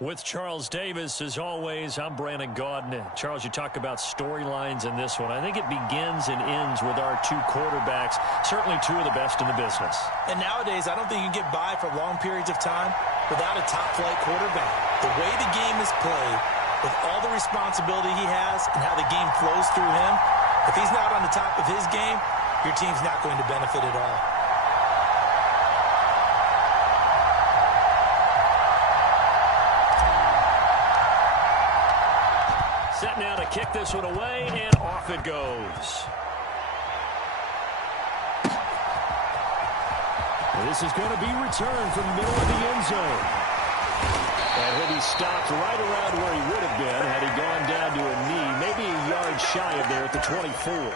With Charles Davis, as always, I'm Brandon Gaudin. Charles, you talk about storylines in this one. I think it begins and ends with our two quarterbacks, certainly two of the best in the business. And nowadays, I don't think you can get by for long periods of time without a top-flight quarterback. The way the game is played, with all the responsibility he has and how the game flows through him, if he's not on the top of his game, your team's not going to benefit at all. Set now to kick this one away, and off it goes. This is going to be returned from the middle of the end zone. And he'll be stopped right around where he would have been had he gone down to a knee, maybe a yard shy of there at the 24.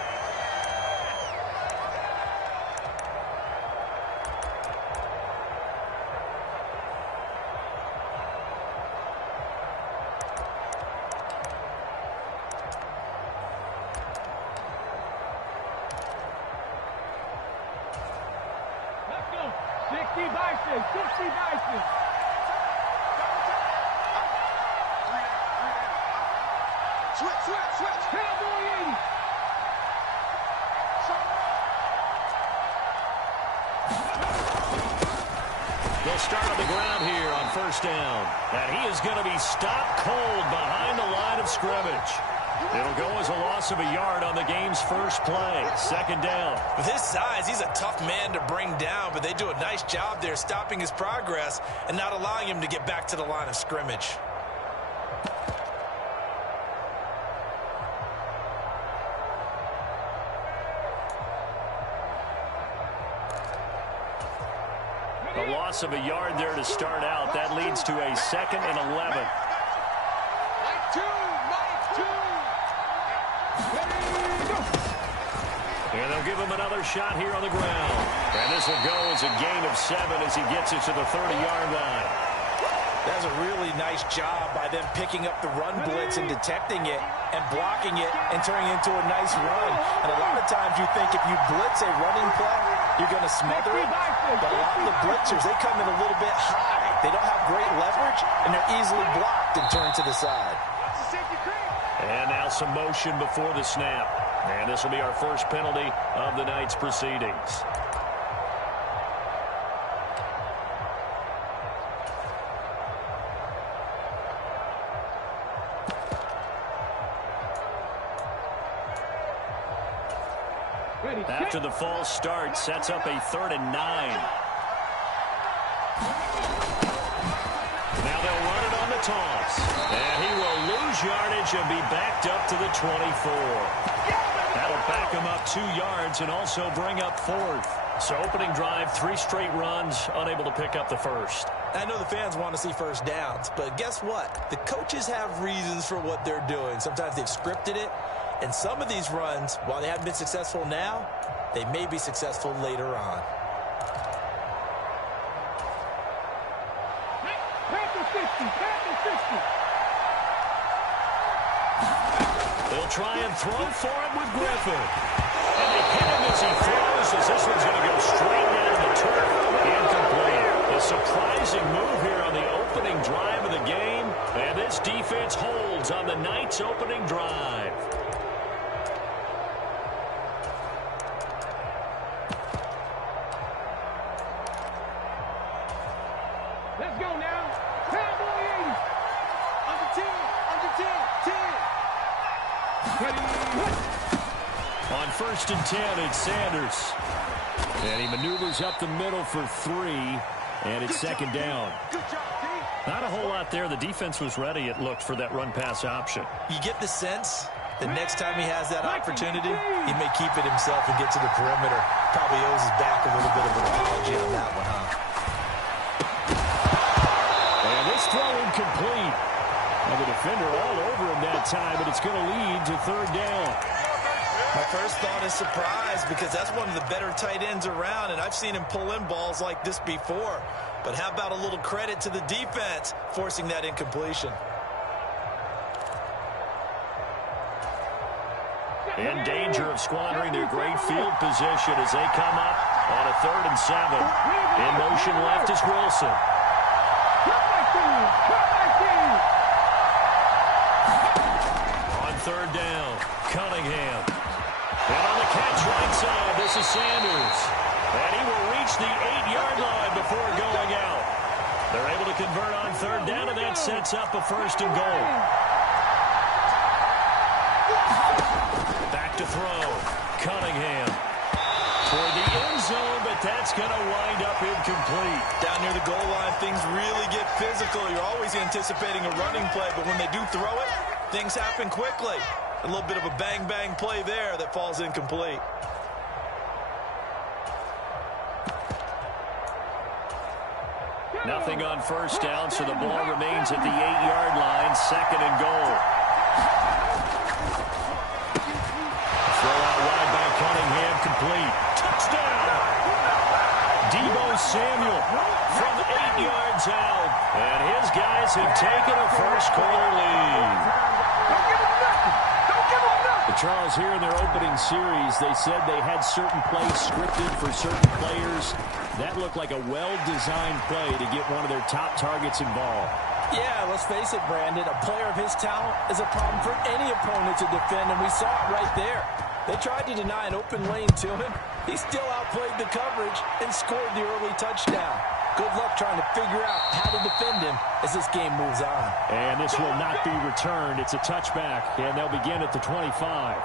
They'll start on the ground here on first down. And he is going to be stopped cold behind the line of scrimmage. It'll go as a loss of a yard on the game's first play. Second down. With his size, he's a tough man to bring down, but they do a nice job there stopping his progress and not allowing him to get back to the line of scrimmage. A loss of a yard there to start out. That leads to a 2nd and 11. And they'll give him another shot here on the ground. And this will go as a gain of 7 as he gets it to the 30-yard line. That's a really nice job by them picking up the run blitz and detecting it and blocking it and turning it into a nice run. And a lot of times you think if you blitz a running play, you're going to smother it. But a lot of the blitzers, they come in a little bit high. They don't have great leverage, and they're easily blocked and turned to the side. And now some motion before the snap. And this will be our first penalty of the night's proceedings. After the false start, sets up a 3rd and 9. Now they'll run it on the toss. And he will lose yardage and be backed up to the 24. That'll back him up 2 yards and also bring up 4th. So opening drive, 3 straight runs, unable to pick up the first. I know the fans want to see first downs, but guess what? The coaches have reasons for what they're doing. Sometimes they've scripted it. And some of these runs, while they haven't been successful now, they may be successful later on. They'll try and throw for it with Griffin. And they hit him as he throws, as this one's going to go straight down the turf. Incomplete. A surprising move here on the opening drive of the game. And this defense holds on the night's opening drive. Let's go now. Cowboy 80. Under 10. Under 10. 10. On 1st and 10, it's Sanders. And he maneuvers up the middle for 3. And it's second down. Good job, D. Not a whole lot there. The defense was ready, it looked, for that run-pass option. You get the sense that next time he has that opportunity, he may keep it himself and get to the perimeter. Probably owes his back a little bit of an apology on that one, huh? And this throw incomplete. Now the defender all over him that time, but it's going to lead to 3rd down. My first thought is surprise, because that's one of the better tight ends around, and I've seen him pull in balls like this before. But how about a little credit to the defense forcing that incompletion? In danger of squandering their great field position as they come up on a 3rd and 7. In motion left is Wilson. Cut back in. third down. Cunningham. And on the catch right side, this is Sanders. And he will reach the 8-yard line before going out. They're able to convert on third down, and that sets up a first and goal. Back to throw. Cunningham. Toward the end zone, but that's going to wind up incomplete. Down near the goal line, things really get physical. You're always anticipating a running play, but when they do throw it, things happen quickly. A little bit of a bang-bang play there that falls incomplete. Nothing on first down, so the ball remains at the 8-yard line, second and goal. Throw out wide by Cunningham, complete. Touchdown! Deebo Samuel from 8 yards out. And his guys have taken a first-quarter lead. Charles, here in their opening series, they said they had certain plays scripted for certain players. That looked like a well-designed play to get one of their top targets involved. Yeah, let's face it, Brandon. A player of his talent is a problem for any opponent to defend, and we saw it right there. They tried to deny an open lane to him. He still outplayed the coverage and scored the early touchdown. Good luck trying to figure out how to defend him as this game moves on. And this will not be returned. It's a touchback, and they'll begin at the 25.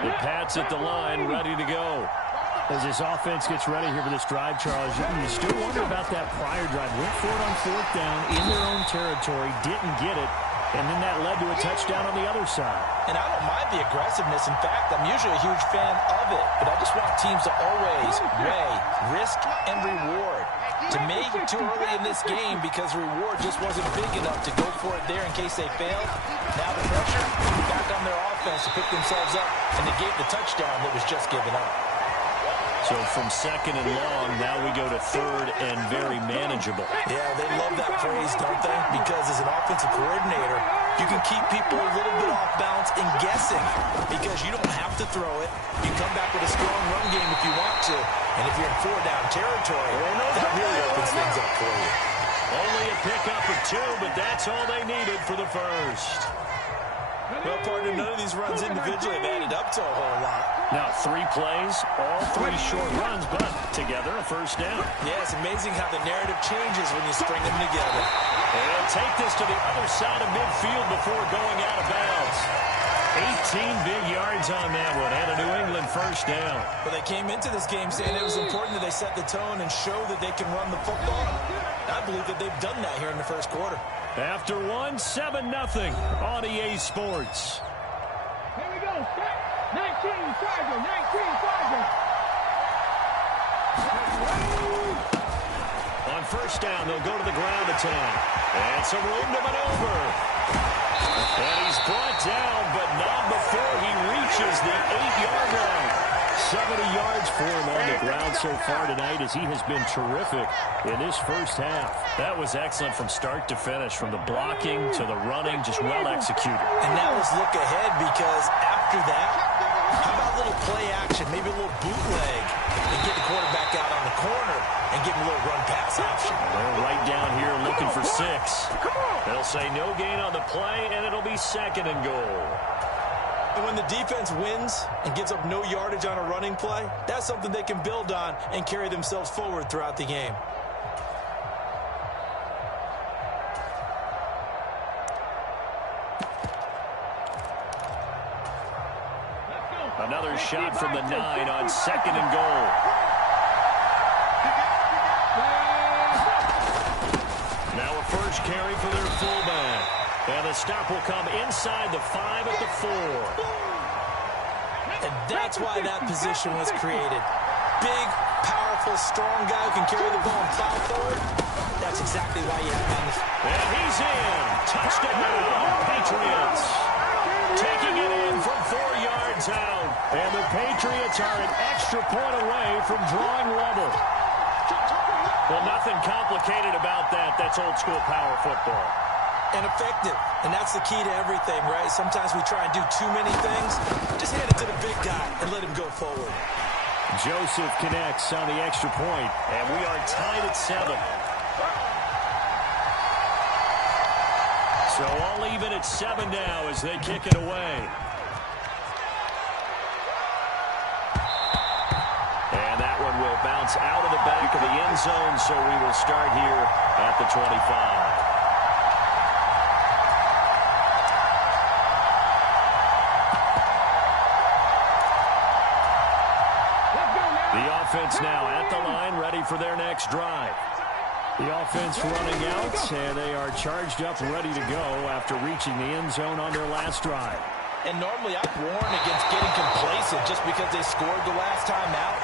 The Pats at the line, ready to go. As this offense gets ready here for this drive, Charles, you still wonder about that prior drive. Went for it on fourth down in their own territory, didn't get it, and then that led to a touchdown on the other side. And I don't mind the aggressiveness. In fact, I'm usually a huge fan of it, but I just want teams to always weigh risk and reward. To me, too early in this game because reward just wasn't big enough to go for it there in case they failed. Now the pressure back on their offense to pick themselves up and negate the touchdown that was just given up. So from second and long, now we go to third and very manageable. Yeah, they love that phrase, don't they? Because as an offensive coordinator, you can keep people a little bit off balance and guessing because you don't have to throw it. You come back with a strong run game if you want to. And if you're in four-down territory, that really opens things up for you. Only a pickup of 2, but that's all they needed for the first. Well, partner, none of these runs individually have added up to a whole lot. Now 3 plays, all 3 short runs, but together a first down. Yeah, it's amazing how the narrative changes when you string them together. And take this to the other side of midfield before going out of bounds. 18 big yards on that one, and a New England first down. But they came into this game saying it was important that they set the tone and show that they can run the football. I believe that they've done that here in the first quarter. After 1, 7-0 on EA Sports. Here we go. 19, Charger. 19, Charger. On first down, they'll go to the ground attack. And some room to maneuver. And he's brought down, but not before he reaches the 8-yard line. 70 yards for him on the ground so far tonight as he has been terrific in this first half. That was excellent from start to finish, from the blocking to the running, just well executed. And now let's look ahead because after that, how about a little play action, maybe a little bootleg, and get the quarterback out on the corner and give him a little run-pass option. They're right down here looking for 6. They'll say no gain on the play, and it'll be second and goal. And when the defense wins and gives up no yardage on a running play, that's something they can build on and carry themselves forward throughout the game. Another shot from the 9 on second and goal. Now a first carry for their fullback. And the stop will come inside the 5 at the 4. And that's why that position was created. Big, powerful, strong guy who can carry the ball and plow forward. That's exactly why you have him on the field. And he's in. Touchdown, Patriots. Taking it in from 4 yards out. And the Patriots are an extra point away from drawing level. Well, nothing complicated about that. That's old-school power football. And effective. And that's the key to everything, right? Sometimes we try and do too many things. Just hand it to the big guy and let him go forward. Joseph connects on the extra point, and we are tied at 7. So all even at 7 now as they kick it away. And that one will bounce out of the back of the end zone, so we will start here at the 25. The offense now at the line, ready for their next drive. The offense running out, and they are charged up, ready to go after reaching the end zone on their last drive. And normally I'd warn against getting complacent just because they scored the last time out.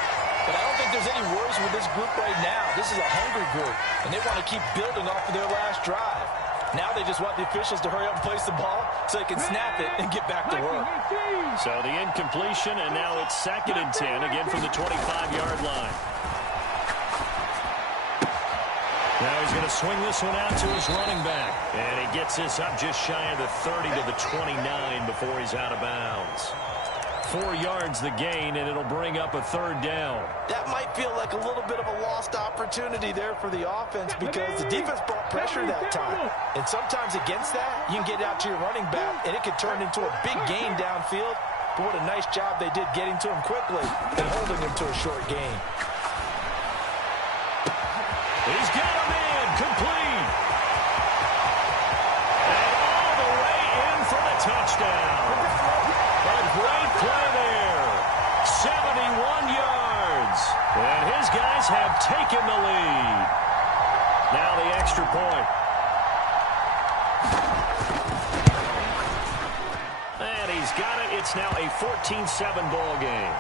But I don't think there's any worries with this group right now. This is a hungry group, and they want to keep building off of their last drive. Now they just want the officials to hurry up and place the ball so they can snap it and get back to work. So the incompletion, and now it's 2nd and 10, again from the 25-yard line. Now he's going to swing this one out to his running back. And he gets this up just shy of the 30 to the 29 before he's out of bounds. 4 yards the gain, and it'll bring up a 3rd down. That might feel like a little bit of a lost opportunity there for the offense because the defense brought pressure that time. And sometimes against that, you can get out to your running back, and it could turn into a big gain downfield. But what a nice job they did getting to him quickly and holding him to a short gain. He's got a man complete. And all the way in for the touchdown. A great play there. 71 yards. And his guys have taken the lead. Now the extra point. And he's got it. It's now a 14-7 ball game.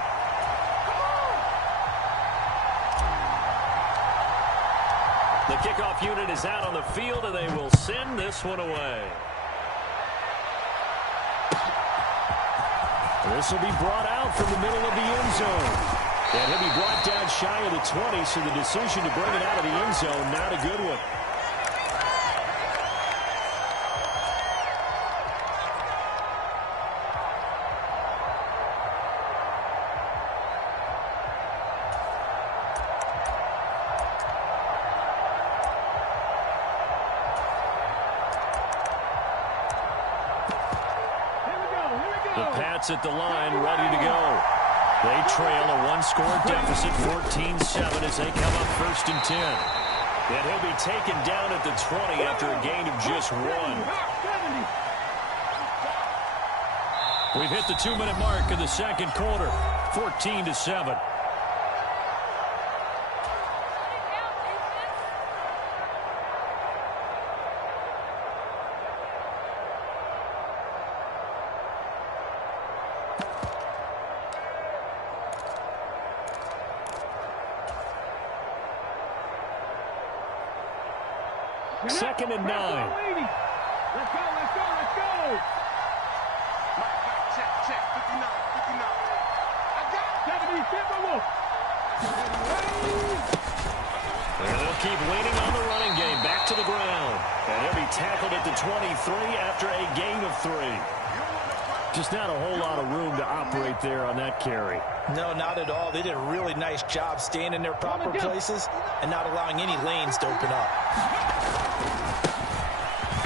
The kickoff unit is out on the field, and they will send this one away. This will be brought out from the middle of the end zone. And he'll be brought down shy of the 20, so the decision to bring it out of the end zone, not a good one. At the line, ready to go. They trail a one-score deficit, 14-7, as they come up 1st and 10. And he'll be taken down at the 20 after a gain of just 1. We've hit the 2-minute mark of the 2nd quarter, 14-7. Second and 9. Let's go, let's go, let's go. Check, 59. I got 70, And they'll keep leaning on the running game. Back to the ground. And he'll be tackled at the 23 after a gain of 3. Just not a whole lot of room to operate there on that carry. No, not at all. They did a really nice job staying in their proper places and not allowing any lanes to open up.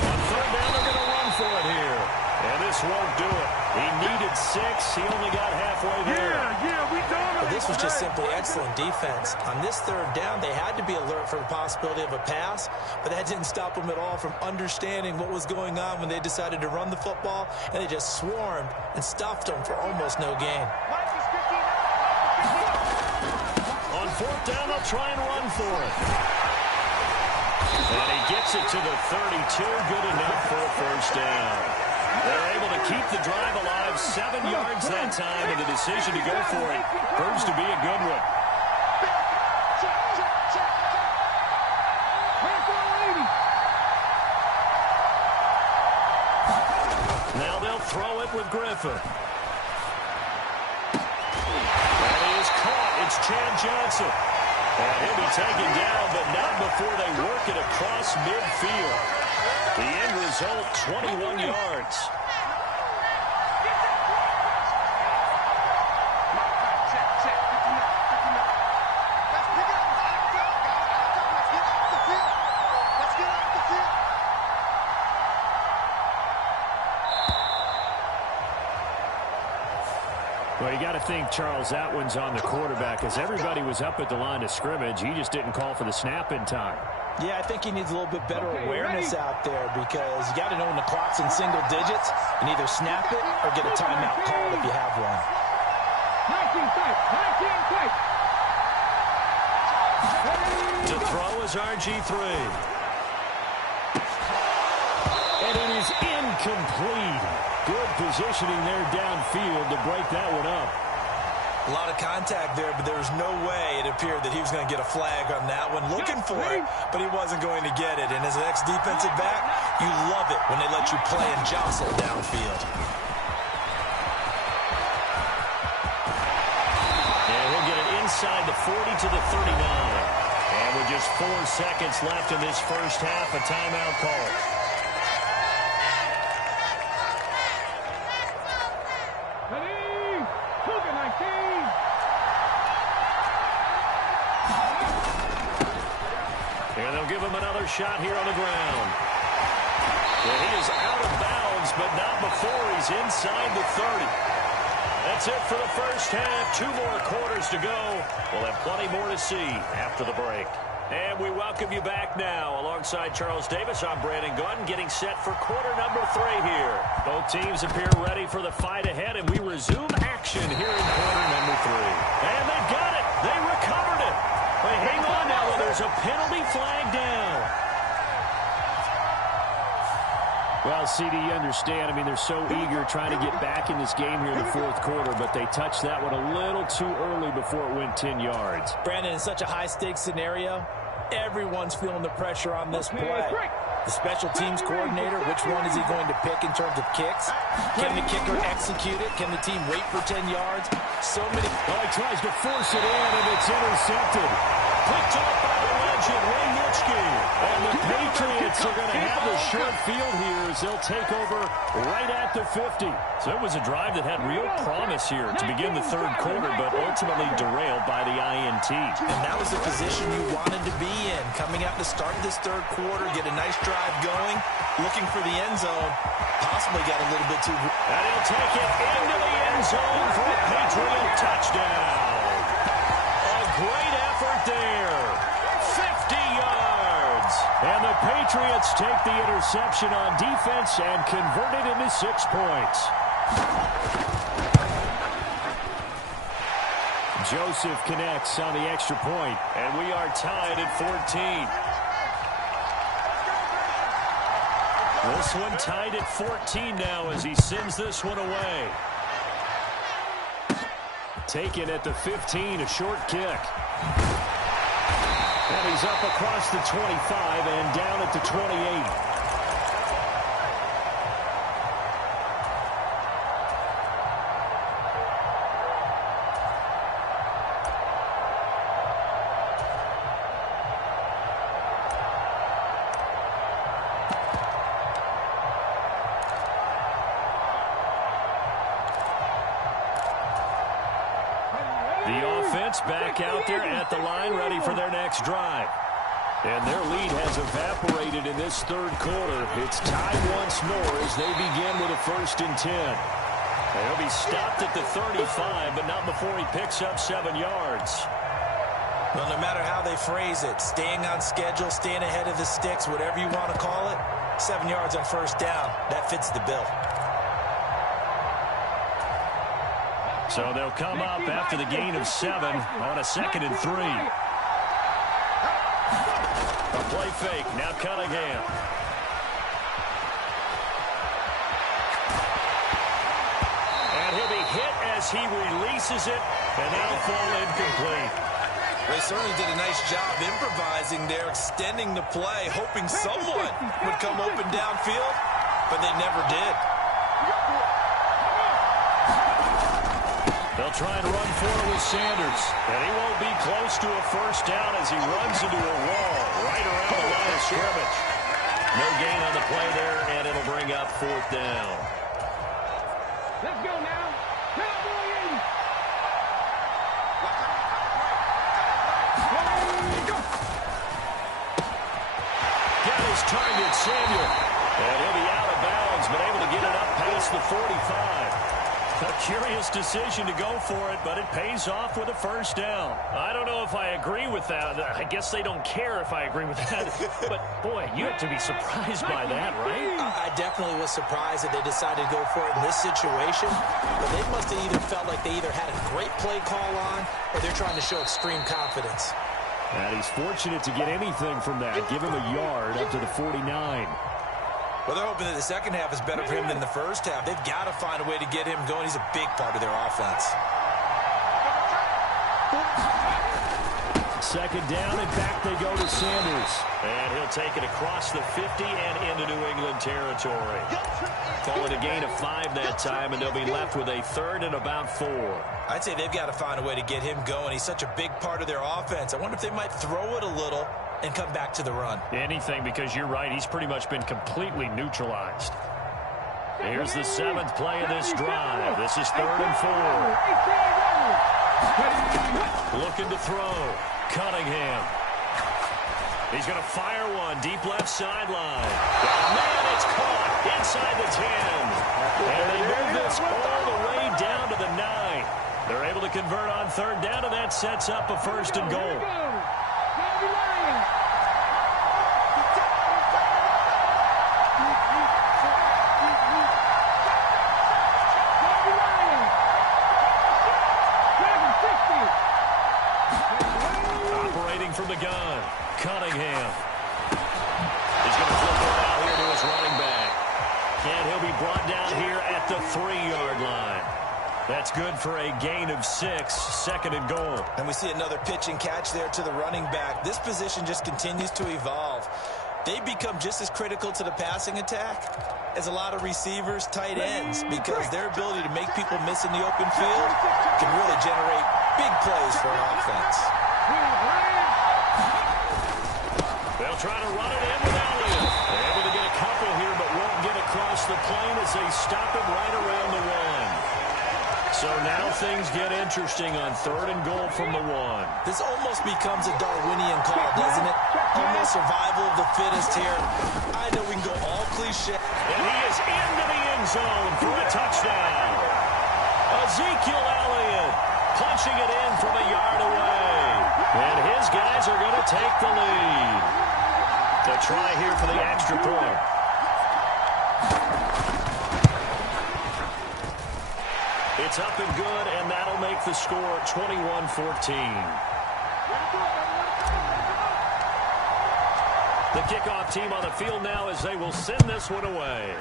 On 3rd down, they're going to run for it here. And this won't do it. He needed 6. He only got halfway there. Yeah, we dominate. But this was just simply excellent defense. On this 3rd down, they had to be alert for the possibility of a pass, but that didn't stop them at all from understanding what was going on when they decided to run the football, and they just swarmed and stuffed them for almost no gain. On 4th down, they'll try and run for it. And he gets it to the 32. Good enough for a 1st down. They're able to keep the drive alive, 7 yards that time, and the decision to go for it proves to be a good one. Now they'll throw it with Griffin. And he is caught. It's Chad Johnson. And he'll be taken down, but not before they work it across midfield. The end result, 21 yards. Well, you got to think, Charles, that one's on the quarterback, as everybody was up at the line of scrimmage. He just didn't call for the snap in time. Yeah, I think he needs a little bit better awareness out there, because you got to know when the clock's in single digits and either snap it or get a timeout called if you have one. 19 fight. To throw is RG3. And it is incomplete. Good positioning there downfield to break that one up. A lot of contact there, but there was no way it appeared that he was going to get a flag on that one. Looking for it, but he wasn't going to get it. And as an ex-defensive back, you love it when they let you play and jostle downfield. And he'll get it inside the 40 to the 39. And with just 4 seconds left in this first half, a timeout call. And they'll give him another shot here on the ground. Well, he is out of bounds, but not before he's inside the 30. That's it for the first half. 2 more quarters to go. We'll have plenty more to see after the break. And we welcome you back now. Alongside Charles Davis, I'm Brandon Gunn, getting set for quarter number 3 here. Both teams appear ready for the fight ahead, and we resume action here in quarter number 3. And they've got it. They recovered it. But hang on now, there's a penalty flag down. Well, CD, you understand. I mean, they're so eager trying to get back in this game here in the 4th quarter, but they touched that one a little too early before it went 10 yards. Brandon, in such a high-stakes scenario, everyone's feeling the pressure on this play. The special teams coordinator, which one is he going to pick in terms of kicks? Can the kicker execute it? Can the team wait for 10 yards? So many. Well, he tries to force it in, and it's intercepted. Picked up by the legend, Ray Nitschke. And the Patriots are going to have the short field here as they'll take over right at the 50. So it was a drive that had real promise here to begin the 3rd quarter, but ultimately derailed by the INT. And that was the position you wanted to be in. Coming out to start this 3rd quarter, get a nice drive going, looking for the end zone. Possibly got a little bit too. And he'll take it into the end zone for a Patriot touchdown. A great effort there. 50 yards. And the Patriots take the interception on defense and convert it into 6 points. Joseph connects on the extra point. And we are tied at 14. This one tied at 14 now as he sends this one away. Taken at the 15, a short kick. And he's up across the 25 and down at the 28. Back out there at the line, ready for their next drive. And their lead has evaporated in this 3rd quarter. It's tied once more as they begin with a 1st and 10. And he'll be stopped at the 35, but not before he picks up 7 yards. Well, no matter how they phrase it, staying on schedule, staying ahead of the sticks, whatever you want to call it, 7 yards on 1st down, that fits the bill. So they'll come up after the gain of 7 on a 2nd and 3. A play fake. Now Cunningham. And he'll be hit as he releases it. And that'll fall incomplete. They certainly did a nice job improvising there, extending the play, hoping someone would come open downfield, but they never did. They'll They'll try and run for it with Sanders. And he won't be close to a first down as he runs into a wall right around the line of scrimmage. No gain on the play there, and it'll bring up fourth down. Let's go now. Cowboys! Got his target, Samuel. And he'll be out of bounds, but able to get it up past the 45. A curious decision to go for it, but it pays off with a first down. I don't know if I agree with that. I guess they don't care if I agree with that. But, boy, you have to be surprised by that, right? I definitely was surprised that they decided to go for it in this situation. But they must have either felt like they either had a great play call on or they're trying to show extreme confidence. And he's fortunate to get anything from that. Give him a yard up to the 49. Well, they're hoping that the second half is better for him than the first half. They've got to find a way to get him going. He's a big part of their offense. Second down, and back they go to Sanders. And he'll take it across the 50 and into New England territory. Call it a gain of 5 that time, and they'll be left with a third and about 4. I'd say they've got to find a way to get him going. He's such a big part of their offense. I wonder if they might throw it a little and come back to the run. Anything, because you're right. He's pretty much been completely neutralized. Here's the 7th play of this drive. This is 3rd and 4. Looking to throw. Cunningham. He's going to fire one deep left sideline. Oh, man, it's caught inside the 10. And they move this all the way down to the 9. They're able to convert on 3rd down, and that sets up a 1st and goal. From the gun, Cunningham. He's going to flip it out here to his running back. And he'll be brought down here at the 3-yard line. That's good for a gain of 6, 2nd and goal. And we see another pitch and catch there to the running back. This position just continues to evolve. They become just as critical to the passing attack as a lot of receivers, tight ends, because their ability to make people miss in the open field can really generate big plays for an offense. They'll try to run it in with Elliott. They're able to get a couple here, but won't get across the plane as they stop him right around the 1. So now things get interesting on 3rd and goal from the 1. This almost becomes a Darwinian call, doesn't it? Almost survival of the fittest here. I know we can go all cliche. And he is into the end zone for a touchdown. Ezekiel Elliott punching it in from a yard away. And his guys are going to take the lead. To try here for the extra point. It's up and good, and that'll make the score 21-14. The kickoff team on the field now as they will send this one away.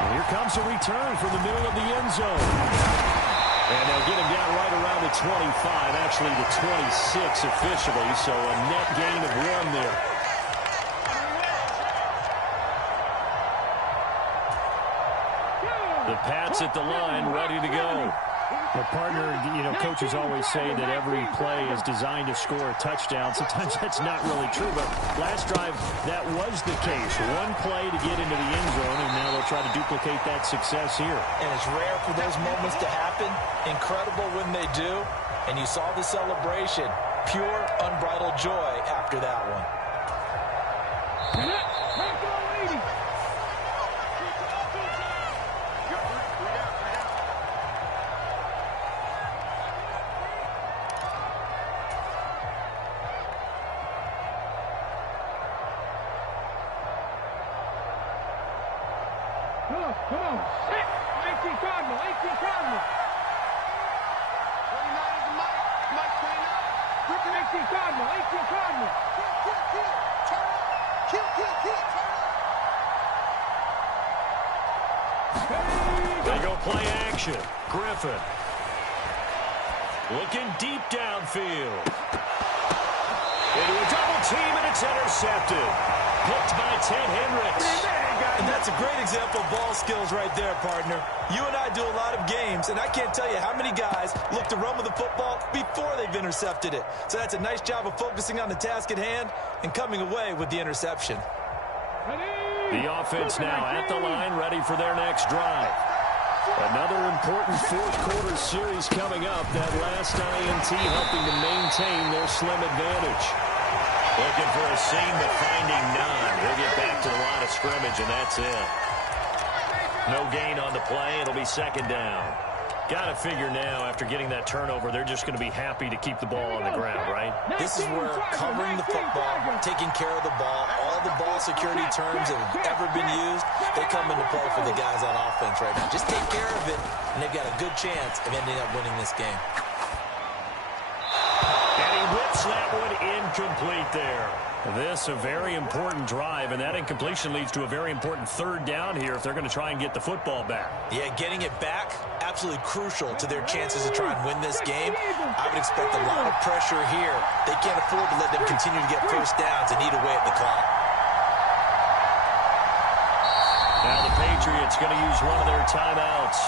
And here comes a return from the middle of the end zone. And they'll get him down right around the 25, actually the 26 officially, so a net gain of 1 there. The Pats at the line, ready to go. Well, partner, coaches always say that every play is designed to score a touchdown. Sometimes that's not really true, but last drive, that was the case. 1 play to get into the end zone, and now they'll try to duplicate that success here. And it's rare for those moments to happen. Incredible when they do. And you saw the celebration. Pure, unbridled joy after that one. Come on. 18 Cardinal. 18 Cardinal. 29 is Mike. Mike 29. 18 Cardinal. 18 Cardinal. Turn up. Kill. Turn up. They go play action. Griffin. Looking deep downfield. Into a double team, and it's intercepted. Picked by Ted Hendricks. And that's a great example of ball skills right there, partner. You and I do a lot of games, and I can't tell you how many guys look to run with the football before they've intercepted it. So that's a nice job of focusing on the task at hand and coming away with the interception. The offense now at the line, ready for their next drive. Another important fourth-quarter series coming up. That last INT helping to maintain their slim advantage. Looking for a seam, but finding none. We'll get back to the line of scrimmage, and that's it. No gain on the play. It'll be second down. Got to figure now, after getting that turnover, they're just going to be happy to keep the ball on the ground, right? This is where covering the football, taking care of the ball, all the ball security terms that have ever been used, they come into play for the guys on offense right now. Just take care of it, and they've got a good chance of ending up winning this game. And he whips that one incomplete there. This a very important drive, and that incompletion leads to a very important third down here if they're going to try and get the football back. Yeah, getting it back, absolutely crucial to their chances to try and win this game. I would expect a lot of pressure here. They can't afford to let them continue to get first downs and eat away at the clock. Now the Patriots going to use one of their timeouts.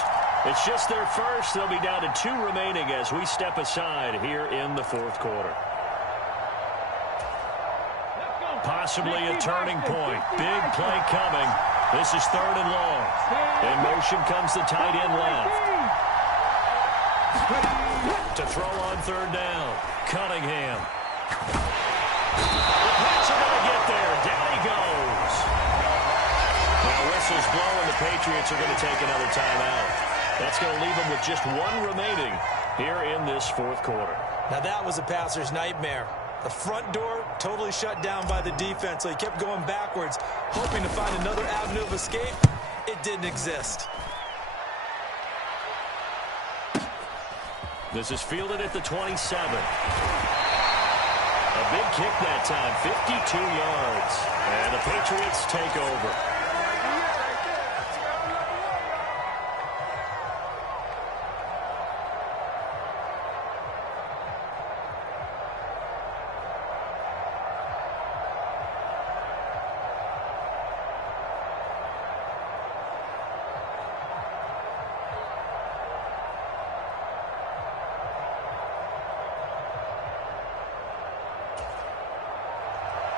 It's just their first. They'll be down to 2 remaining as we step aside here in the fourth quarter. Possibly a turning point. Big play coming. This is third and long. In motion comes the tight end left. To throw on third down. Cunningham. The Pats are going to get there. Down he goes. Now whistle's blowing. The Patriots are going to take another timeout. That's going to leave them with just 1 remaining here in this fourth quarter. Now that was a passer's nightmare. The front door totally shut down by the defense, so he kept going backwards, hoping to find another avenue of escape. It didn't exist. This is fielded at the 27. A big kick that time, 52 yards. And the Patriots take over.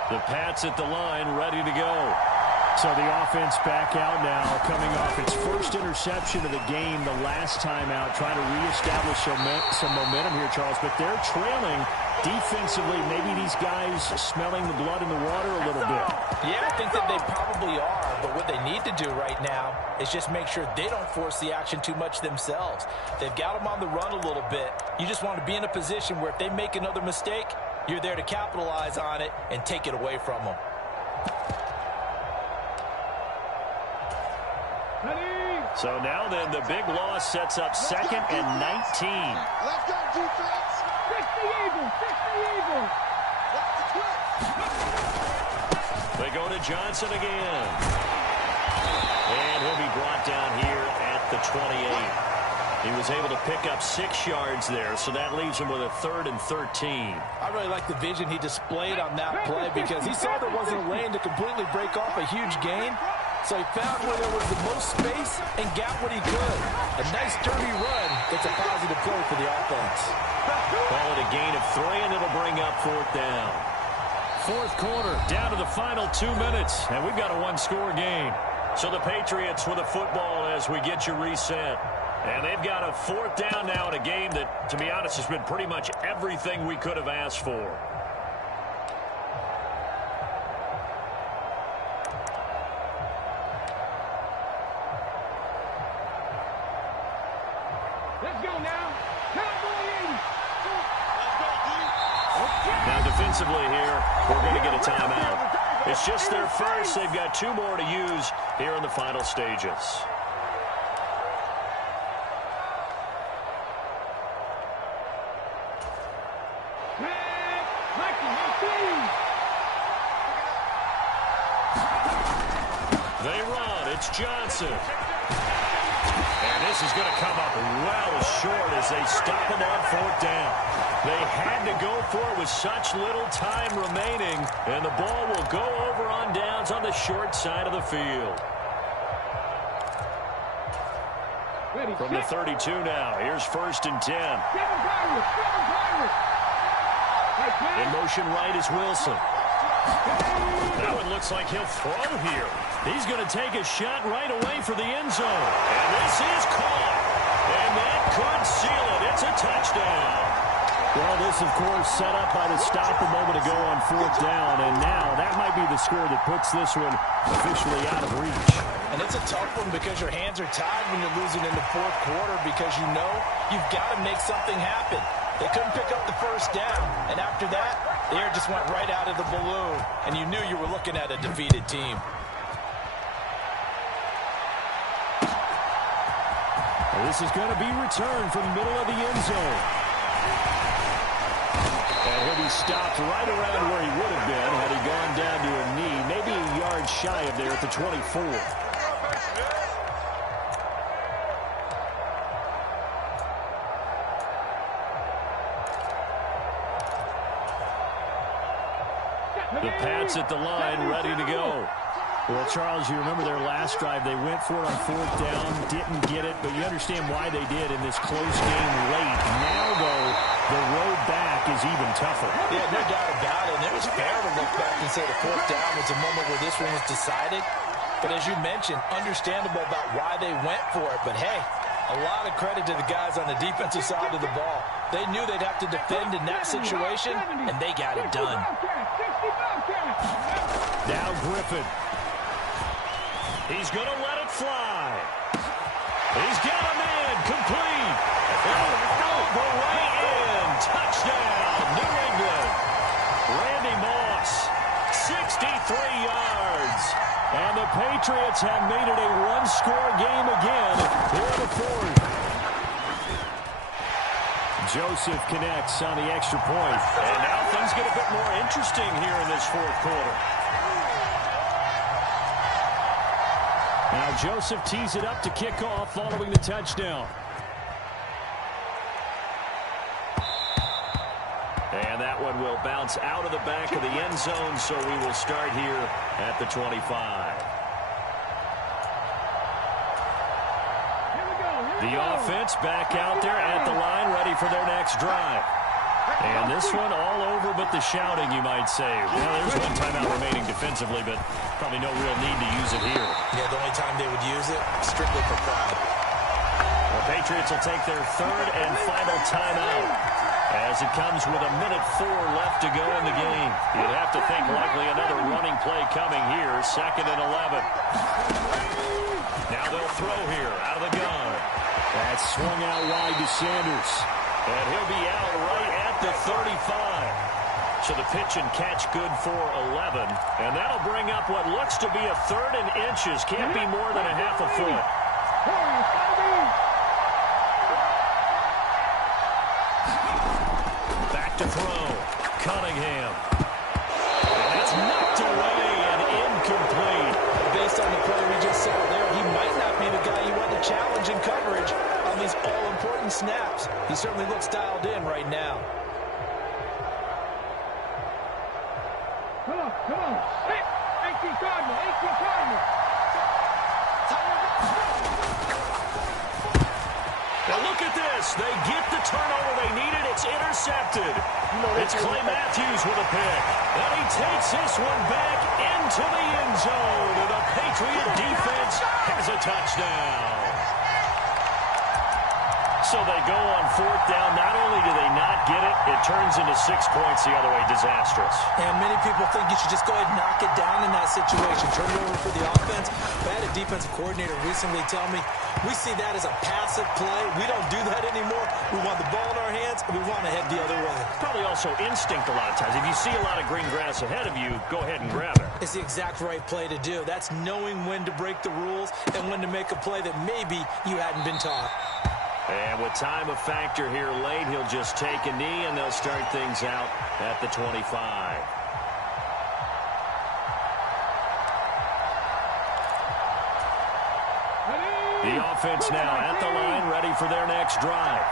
The Pats at the line, ready to go. So the offense back out now, coming off its first interception of the game the last time out, trying to reestablish some momentum here, Charles. But they're trailing defensively. Maybe these guys smelling the blood in the water a little bit. Yeah, I think that they probably are. But what they need to do right now is just make sure they don't force the action too much themselves. They've got them on the run a little bit. You just want to be in a position where if they make another mistake, you're there to capitalize on it and take it away from them. So now then, the big loss sets up second and 19. Let's go, defense. Fix the Eagles. Fix the Eagles. They go to Johnson again. And he'll be brought down here at the 28. He was able to pick up 6 yards there, so that leaves him with a 3rd and 13. I really like the vision he displayed on that play because he saw there wasn't a lane to completely break off a huge gain. So he found where there was the most space and got what he could. A nice dirty run. It's a positive play for the offense. Call it a gain of 3, and it'll bring up 4th down. Fourth quarter, down to the final 2 minutes, and we've got a 1-score game. So the Patriots with a football as we get you reset. And they've got a 4th down now in a game that, to be honest, has been pretty much everything we could have asked for. Let's go now. Cowboys. Now defensively here, we're going to get a timeout. It's just their first. They've got 2 more to use here in the final stages. They run. It's Johnson. And this This is going to come up well short as they stop him on 4th down. They had to go for it with such little time remaining, and the ball will go over on downs on the short side of the field. From the 32 now, here's 1st and 10. In motion right is Wilson. That one looks like he'll throw here. He's going to take a shot right away for the end zone. And this is caught. And that could seal it. It's a touchdown. Well, this, of course, set up by the stop a moment ago on 4th down. And now that might be the score that puts this one officially out of reach. And it's a tough one because your hands are tied when you're losing in the 4th quarter because you know you've got to make something happen. They couldn't pick up the 1st down. And after that, the air just went right out of the balloon. And you knew you were looking at a defeated team. Well, this is going to be returned from the middle of the end zone. And he'll be stopped right around where he would have been had he gone down to a knee, maybe a yard shy of there at the 24. The Pats at the line, ready to go. Well, Charles, you remember their last drive. They went for it on 4th down, didn't get it, but you understand why they did in this close game late. Now, though, the road back is even tougher. Yeah, no doubt about it. And it was fair to look back and say the 4th down was a moment where this one was decided. But as you mentioned, understandable about why they went for it. But, hey, a lot of credit to the guys on the defensive side of the ball. They knew they'd have to defend in that situation, and they got it done. Now Griffin. He's going to let it fly. He's got a man complete. All the way in. Touchdown, New England. Randy Moss, 63 yards. And the Patriots have made it a one-score game again here in the 4th. Joseph connects on the extra point. And now things get a bit more interesting here in this 4th quarter. Now Joseph tees it up to kick off following the touchdown. And that one will bounce out of the back of the end zone, so we will start here at the 25. The offense back out there at the line, ready for their next drive. And this one all over but the shouting, you might say. Well, there's one timeout remaining defensively, but probably no real need to use it here. Yeah, the only time they would use it, strictly for pride. The Patriots will take their 3rd and final timeout as it comes with 1:04 left to go in the game. You'd have to think likely another running play coming here, 2nd and 11. Now they'll throw here out of the gun. That swung out wide to Sanders. And he'll be out right at the 35. So the pitch and catch good for 11. And that'll bring up what looks to be a 3rd and inches. Can't be more than a half a foot. Back to throw. Cunningham. And that's knocked away and incomplete. Based on the play we just saw there, he might not be the guy you want to challenge in coverage on these all-important snaps. He certainly looks dialed in right now. Come on. 18 Cardinal. Now look at this. They get the turnover they needed. It's intercepted. It's Clay Matthews with a pick. And he takes this one back into the end zone. And the Patriot defense has a touchdown. So they go on 4th down. Not only do they not get it, it turns into 6 points the other way. Disastrous. And many people think you should just go ahead and knock it down in that situation. Turn it over for the offense. But I had a defensive coordinator recently tell me, we see that as a passive play. We don't do that anymore. We want the ball in our hands, and we want to head the other way. Probably also instinct a lot of times. If you see a lot of green grass ahead of you, go ahead and grab it. It's the exact right play to do. That's knowing when to break the rules and when to make a play that maybe you hadn't been taught. And with time a factor here late, he'll just take a knee, and they'll start things out at the 25. The The offense now at the line, ready for their next drive.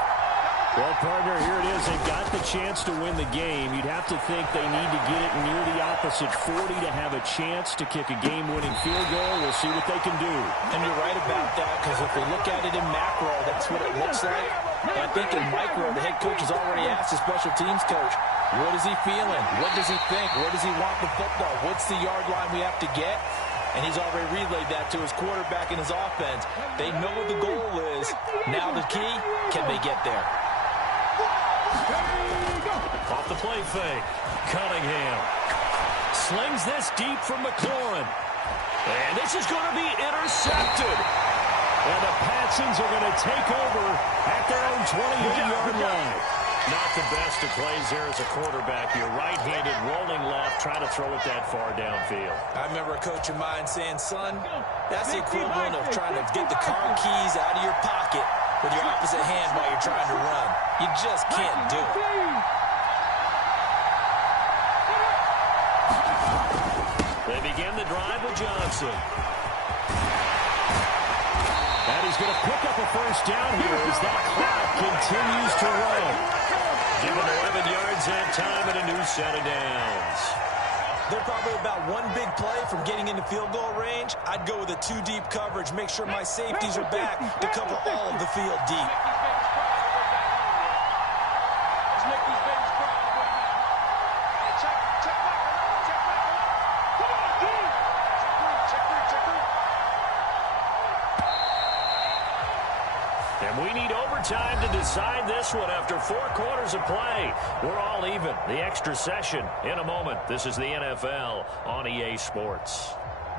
Well, partner, here it is. They've got the chance to win the game. You'd have to think they need to get it near the opposite 40 to have a chance to kick a game-winning field goal. We'll see what they can do. And you're right about that, because if we look at it in macro, that's what it looks like. But I think in micro, the head coach has already asked the special teams coach, what is he feeling? What does he think? Where does he want the football? What's the yard line we have to get? And he's already relayed that to his quarterback and his offense. They know what the goal is. Now the key, can they get there? Off the play fake. Cunningham slings this deep from McLaurin. And this is going to be intercepted. And the Patsons are going to take over at their own 28-yard line. Not the best of plays there as a quarterback. You're right-handed, rolling left, trying to throw it that far downfield. I remember a coach of mine saying, son, that's the equivalent of trying to get the car keys out of your pocket with your opposite hand while you're trying to run. You just can't do it. They begin the drive with Johnson. And he's going to pick up a first down here as that clock continues to run. Given 11 yards and time and a new set of downs. They're probably about one big play from getting into field goal range. I'd go with a two-deep coverage, make sure my safeties are back to cover all of the field deep. And we need overtime to decide this one after 4 quarters of play. We're all even. The extra session in a moment. This is the NFL on EA Sports.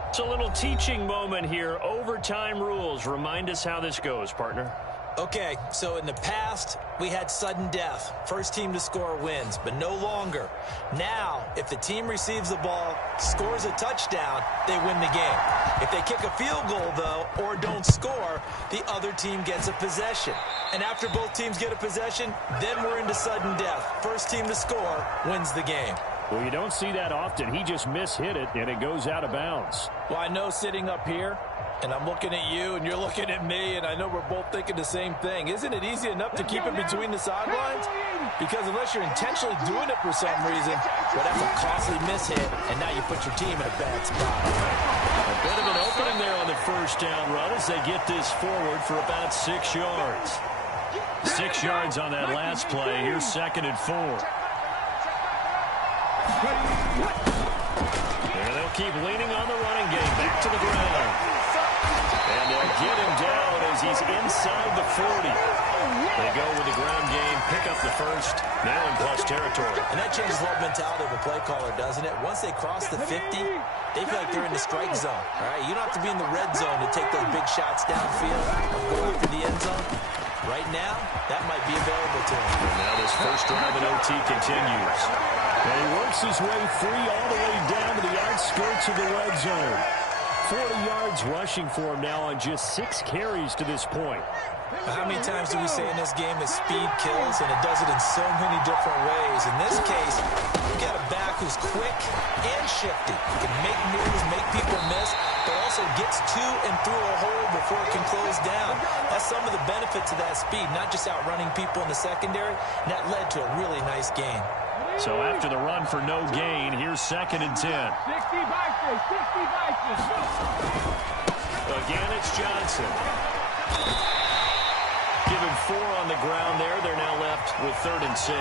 It's a little teaching moment here. Overtime rules. Remind us how this goes, partner. Okay, so in the past, we had sudden death. First team to score wins, but no longer. Now, if the team receives the ball, scores a touchdown, they win the game. If they kick a field goal, though, or don't score, the other team gets a possession. And after both teams get a possession, then we're into sudden death. First team to score wins the game. Well, you don't see that often. He just mishit it, and it goes out of bounds. Well, I know sitting up here, and I'm looking at you, and you're looking at me, and I know we're both thinking the same thing. Isn't it easy enough to keep it between the sidelines? Because unless you're intentionally doing it for some reason, well, that's a costly mishit, and now you put your team in a bad spot. A bit of an opening there on the first down run as they get this forward for about 6 yards. 6 yards on that last play. Here's 2nd and 4. And they'll keep leaning on the running game. Back to the ground. And they'll get him down as he's inside the 40. They go with the ground game, pick up the first, now in plus territory. And that changes the whole mentality of a play caller, doesn't it? Once they cross the 50, they feel like they're in the strike zone. All right, you don't have to be in the red zone to take those big shots downfield or go after the end zone. Right now, that might be available to him. And now this first drive in OT continues. And he works his way free all the way down to the outskirts of the red zone. 40 yards rushing for him now on just 6 carries to this point. How many times do we say in this game that speed kills, and it does it in so many different ways? In this case, you got a back who's quick and shifty. He can make moves, make people miss, but also gets to and through a hole before it can close down. That's some of the benefits of that speed, not just outrunning people in the secondary, and that led to a really nice gain. So after the run for no gain, here's 2nd and 10. 60 Vikings. Again, it's Johnson. Give him 4 on the ground there. They're now left with 3rd and 6.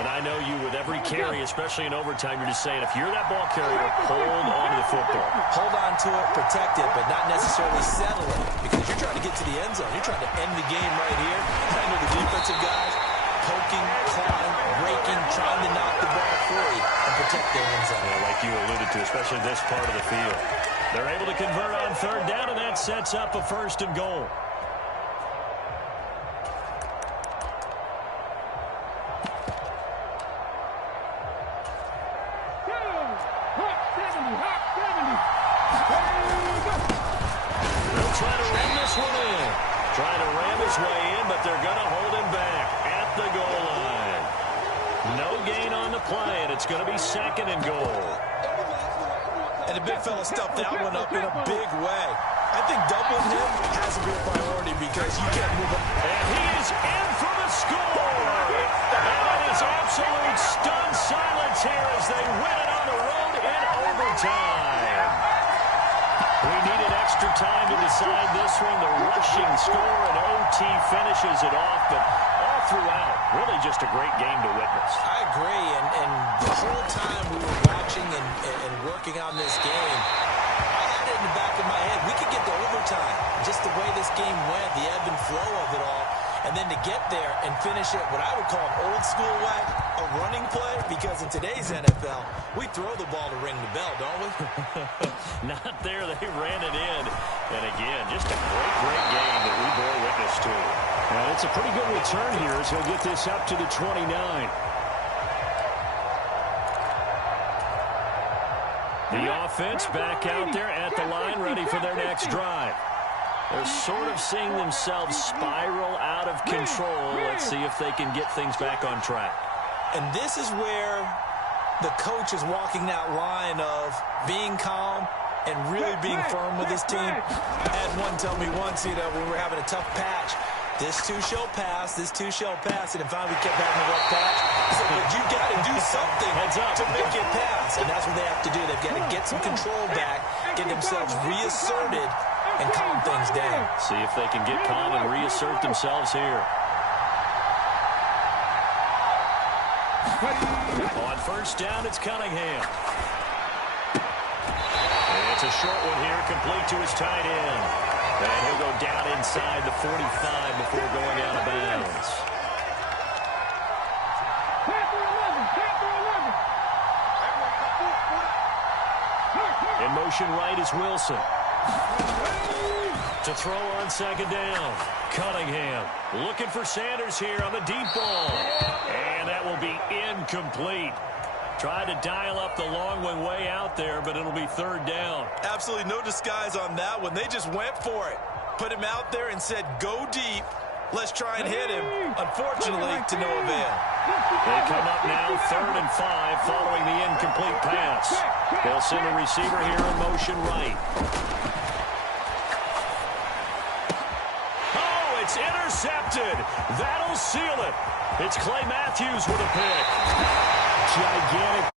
And I know you with every carry, especially in overtime, you're just saying, if you're that ball carrier, hold on to the football. Hold on to it, protect it, but not necessarily settle it, because you're trying to get to the end zone. You're trying to end the game right here. I know the defensive guys poking, clawing, breaking, trying to knock the ball free and protect their end zone. Yeah, like you alluded to, especially this part of the field. They're able to convert on 3rd down, and that sets up a 1st and goal. They'll try to ram this one in. Trying to ram his way in, but they're going to hold him back at the goal line. No gain on the play, and it's going to be 2nd and goal. And the big fella stuffed that one up in a big way. I think doubling him has to be a part because you can't move up. And he is in for the score. And it is absolute stunned silence here as they win it on the road in overtime. We needed extra time to decide this one. The rushing score and OT finishes it off, but all throughout, really just a great game to witness. I agree, and the whole time we were watching and working on this game, I had it in the back of my head. We could get to overtime. Just the way this game went, the ebb and flow of it all. And then to get there and finish it what I would call an old school way, a running play, because in today's NFL, we throw the ball to ring the bell, don't we? Not there. They ran it in. And again, just a great, great game that we bore witness to. And it's a pretty good return here as he'll get this up to the 29. The offense back out there at the line, ready for their next drive. They're sort of seeing themselves spiral out of control. Let's see if they can get things back on track. And this is where the coach is walking that line of being calm and really being firm with his team. I had one tell me once, when we were having a tough patch, this too shall pass, this too shall pass, and finally we kept having a rough patch. He said, but you got to do something to make it pass, and that's what they have to do. They've got to get some control back, get themselves reasserted, and calm things down. See if they can get calm and reassert themselves here. On first down, it's Cunningham. It's a short one here, complete to his tight end. And he'll go down inside the 45 before going out of bounds. In motion right is Wilson. To throw on second down. Cunningham looking for Sanders here on the deep ball. And that will be incomplete. Tried to dial up the long one way out there, but it'll be third down. Absolutely no disguise on that one. They just went for it. Put him out there and said, go deep. Let's try and hit him. Unfortunately, to no avail. They come up now 3rd and 5 following the incomplete pass. They'll send a receiver here in motion right. Oh, it's intercepted. That'll seal it. It's Clay Matthews with a pick. Gigantic